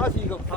他是一个他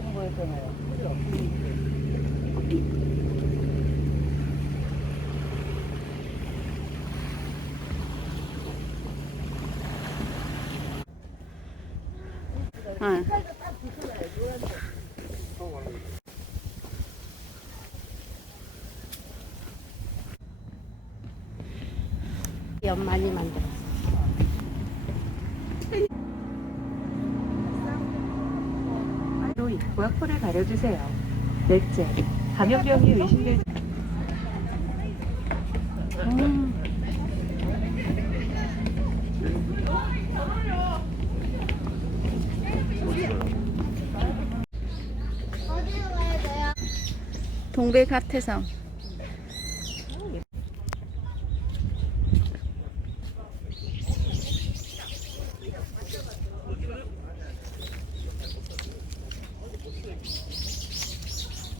스 이거 다. 응. 연 많이 만들었어. 코를 가려주세요. 넷째, 감염병이 의심될 어디로 가야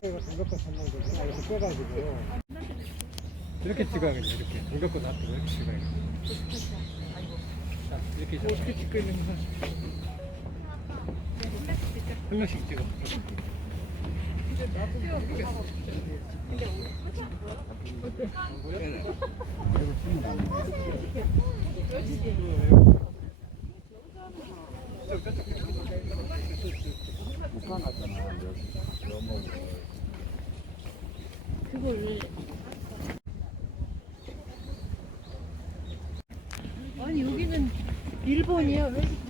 돼요? 동백 하태섬. 이렇게 찍어야겠네 이렇게 공격권 놔두고 이렇게 찍어야겠네 자 이렇게 어떻게 찍고 있는 거야 한 명씩 찍어 아니 不你有没有？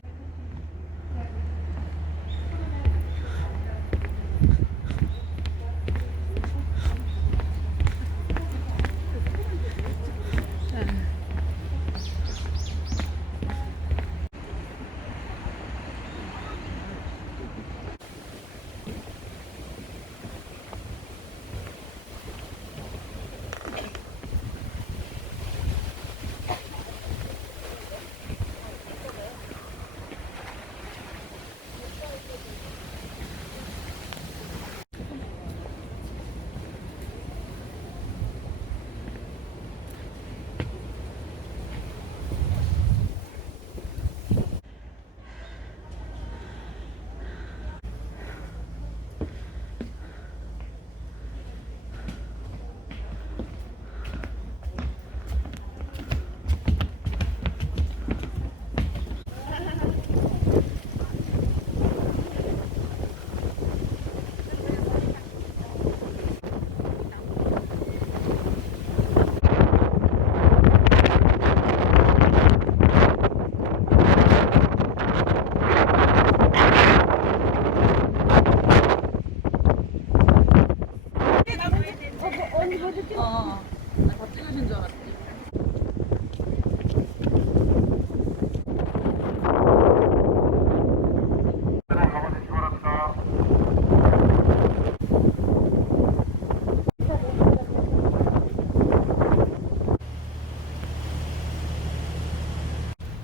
일본이야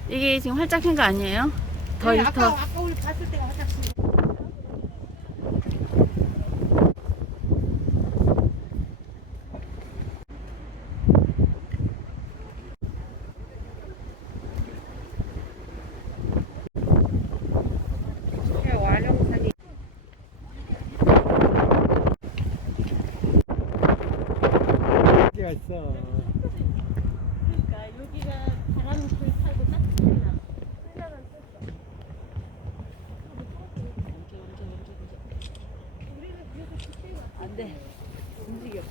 왜? 이게 지금 활짝 핀 거 아니에요? 더, 아니, 더. 아까 아까 우리 봤을 때가 화장 있어. 그러니까 여기가 바람 불 타고 따뜻해나. 안 돼. 움직여.